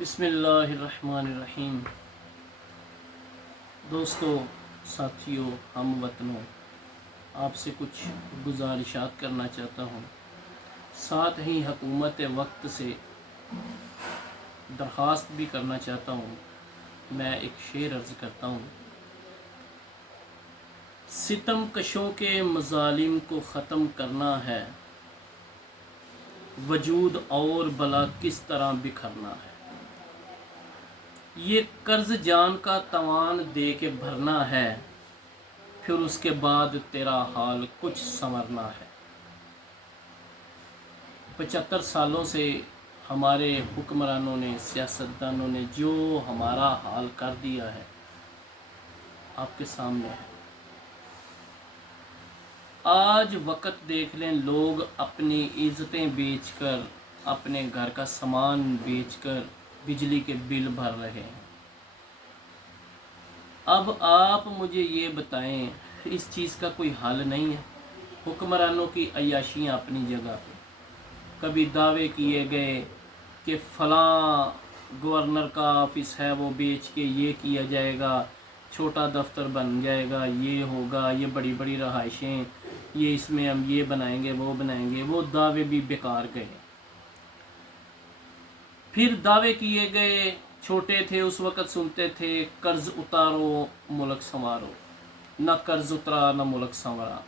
बिस्मिल्लाहिर्रहमानिर्रहीम। दोस्तों, साथियों, हम वतनों, आपसे कुछ गुजारिशात करना चाहता हूँ। साथ ही हुकूमत वक्त से दरख्वास्त भी करना चाहता हूँ। मैं एक शेर अर्ज़ करता हूँ। सितम कशों के मज़ालिम को ख़त्म करना है, वजूद और बला किस तरह बिखरना है। ये कर्ज जान का तवान दे के भरना है, फिर उसके बाद तेरा हाल कुछ संवरना है। 75 सालों से हमारे हुक्मरानों ने, सियासतदानों ने जो हमारा हाल कर दिया है, आपके सामने है। आज वक़्त देख लें, लोग अपनी इज़्ज़तें बेचकर, अपने घर का सामान बेचकर बिजली के बिल भर रहे हैं। अब आप मुझे ये बताएं, इस चीज़ का कोई हल नहीं है। हुक्मरानों की अय्याशियाँ अपनी जगह पे। कभी दावे किए गए कि फ़लाँ गवर्नर का ऑफ़िस है वो बेच के ये किया जाएगा, छोटा दफ्तर बन जाएगा, ये होगा, ये बड़ी बड़ी रहाइशें, ये इसमें हम ये बनाएंगे, वो दावे भी बेकार गए। फिर दावे किए गए, छोटे थे उस वक़्त सुनते थे, कर्ज़ उतारो मुल्क संवारो। न कर्ज़ उतरा न मुल्क संवरा।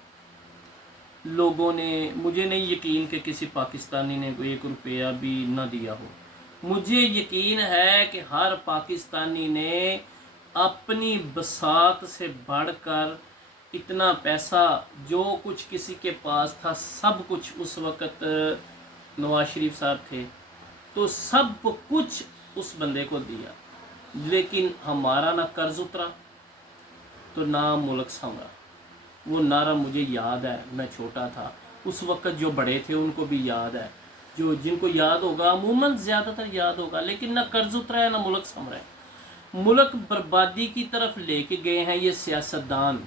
लोगों ने, मुझे नहीं यकीन कि किसी पाकिस्तानी ने कोई 1 रुपया भी न दिया हो। मुझे यकीन है कि हर पाकिस्तानी ने अपनी बसात से बढ़कर इतना पैसा, जो कुछ किसी के पास था, सब कुछ उस वक़्त नवाज शरीफ साहब थे तो सब कुछ उस बंदे को दिया। लेकिन हमारा ना कर्ज उतरा तो ना मुल्क संवरा। वो नारा मुझे याद है, मैं छोटा था उस वक़्त, जो बड़े थे उनको भी याद है, जो जिनको याद होगा, अमूमन ज़्यादातर याद होगा। लेकिन ना कर्ज उतरा है ना मुल्क संवरा है। मुल्क बर्बादी की तरफ लेके गए हैं ये सियासतदान।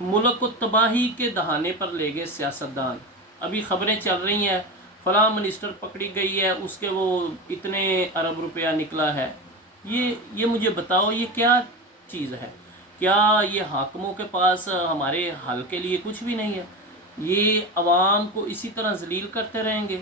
मुल्क को तबाही के दहाने पर ले गए सियासतदान। अभी ख़बरें चल रही हैं, फ़लाँ मिनिस्टर पकड़ी गई है, उसके वो इतने अरब रुपया निकला है। ये मुझे बताओ, ये क्या चीज़ है? क्या ये हाकिमों के पास हमारे हल के लिए कुछ भी नहीं है? ये अवाम को इसी तरह जलील करते रहेंगे?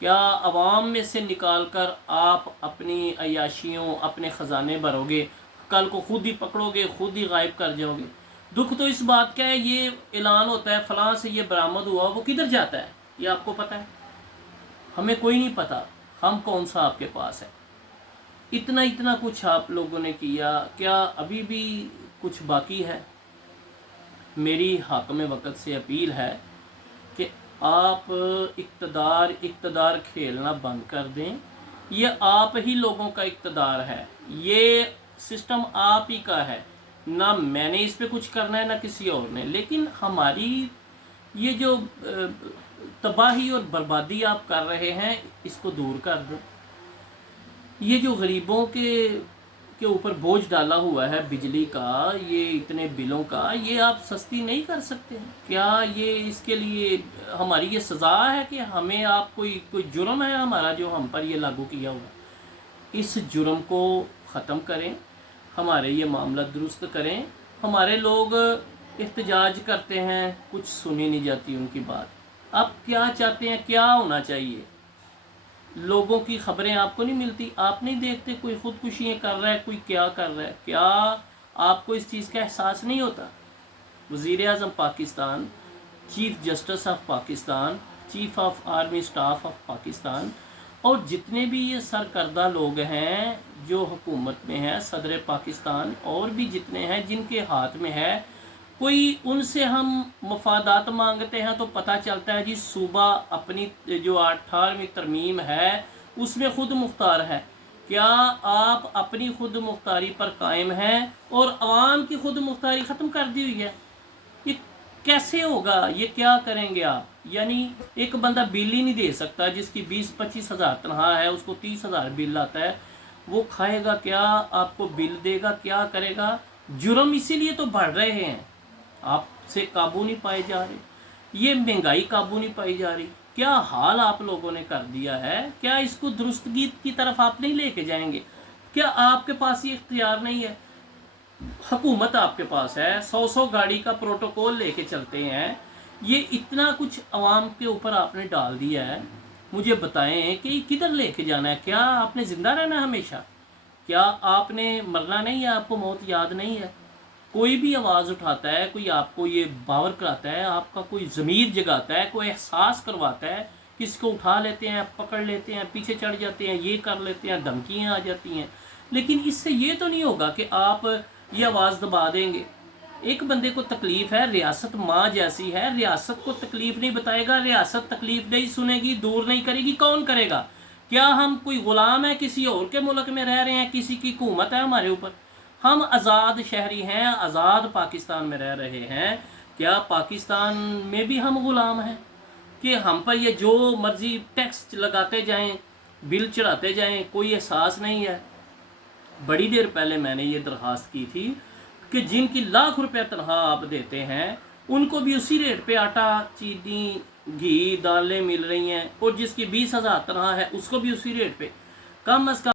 क्या अवाम में से निकाल कर आप अपनी अय्याशियों, अपने ख़जाने भरोगे, कल को खुद ही पकड़ोगे, खुद ही गायब कर जाओगे? दुख तो इस बात का है, ये ऐलान होता है फ़लाँ से ये बरामद हुआ, वो किधर जाता है ये आपको पता है? हमें कोई नहीं पता। हम कौन सा आपके पास है? इतना कुछ आप लोगों ने किया, क्या अभी भी कुछ बाकी है? मेरी हाकिम वक़्त से अपील है कि आप इक़्तिदार खेलना बंद कर दें। ये आप ही लोगों का इक़्तिदार है, ये सिस्टम आप ही का है। ना मैंने इस पे कुछ करना है ना किसी और ने। लेकिन हमारी ये जो तबाही और बर्बादी आप कर रहे हैं, इसको दूर कर दो। ये जो गरीबों के ऊपर बोझ डाला हुआ है बिजली का, ये इतने बिलों का, ये आप सस्ती नहीं कर सकते? क्या ये इसके लिए हमारी ये सज़ा है कि हमें आप कोई जुर्म है हमारा जो हम पर ये लागू किया हुआ? इस जुर्म को ख़त्म करें, हमारे ये मामला दुरुस्त करें। हमारे लोग एहतजाज करते हैं, कुछ सुनी नहीं जाती उनकी बात। आप क्या चाहते हैं, क्या होना चाहिए? लोगों की खबरें आपको नहीं मिलती? आप नहीं देखते कोई ख़ुदकुशियाँ कर रहा है, कोई क्या कर रहा है? क्या आपको इस चीज़ का एहसास नहीं होता? वज़ीर-ए-आज़म Pakistan, chief justice of Pakistan, chief of army staff of Pakistan और जितने भी ये सरकर्दा लोग हैं जो हुकूमत में हैं, सदर पाकिस्तान और भी जितने हैं जिनके हाथ में है, कोई उनसे हम मफादात मांगते हैं तो पता चलता है जी सूबा अपनी जो 18वीं तरमीम है उसमें खुद मुख्तार है। क्या आप अपनी खुद मुख्तारी पर कायम हैं और आवाम की खुद मुख्तारी ख़त्म कर दी हुई है? ये कैसे होगा? ये क्या करेंगे आप? यानी एक बंदा बिल ही नहीं दे सकता, जिसकी 20-25 हज़ार तनख्वाह है, उसको 30 हज़ार बिल आता है, वो खाएगा क्या? आपको बिल देगा क्या करेगा? जुर्म इसीलिए तो बढ़ रहे हैं, आपसे काबू नहीं पाए जा रहे। ये महंगाई काबू नहीं पाई जा रही। کیا حال آپ لوگوں نے کر دیا ہے؟ کیا اس کو درستگی کی طرف آپ نہیں لے کے جائیں گے؟ کیا آپ کے پاس یہ اختیار نہیں ہے؟ حکومت آپ کے پاس ہے، 100 گاڑی کا پروٹوکول لے کے چلتے ہیں، یہ اتنا کچھ عوام کے اوپر آپ نے ڈال دیا ہے، مجھے بتائیں کہ یہ کدھر لے کے جانا ہے؟ کیا آپ نے زندہ رہنا ہے ہمیشہ؟ کیا آپ نے مرنا نہیں ہے؟ آپ کو موت یاد نہیں ہے؟ کوئی بھی آواز اٹھاتا ہے، کوئی آپ کو یہ باور کراتا ہے، آپ کا کوئی ضمیر جگاتا ہے، کوئی احساس کرواتا ہے، کس کو اٹھا لیتے ہیں، پکڑ لیتے ہیں، پیچھے چڑھ جاتے ہیں، یہ کر لیتے ہیں، دھمکیاں آ جاتی ہیں، لیکن اس سے یہ تو نہیں ہوگا کہ آپ یہ آواز دبا دیں گے۔ ایک بندے کو تکلیف ہے، ریاست ماں جیسی ہے، ریاست کو تکلیف نہیں بتائے گا، ریاست تکلیف نہیں سنے گی، دور نہیں کرے گی، کون کرے گا؟ کیا ہم کوئی غلام ہیں کسی اور کے ملک میں رہ رہے ہیں؟ کسی کی حکومت ہے ہمارے اوپر؟ ہم آزاد شہری ہیں، آزاد پاکستان میں رہ رہے ہیں، کیا پاکستان میں بھی ہم غلام ہیں کہ ہم پر یہ جو مرضی ٹیکس لگاتے جائیں، بل چڑھاتے جائیں، کوئی احساس نہیں ہے؟ بڑی دیر پہلے میں نے یہ درخواست کی تھی کہ جن کی لاکھ روپے تنخواہ آپ دیتے ہیں ان کو بھی اسی ریٹ پہ آٹا، چینی، گھی، دالیں مل رہی ہیں، اور جس کی 20,000 تنخواہ ہے اس کو بھی اسی ریٹ پہ، کم از کم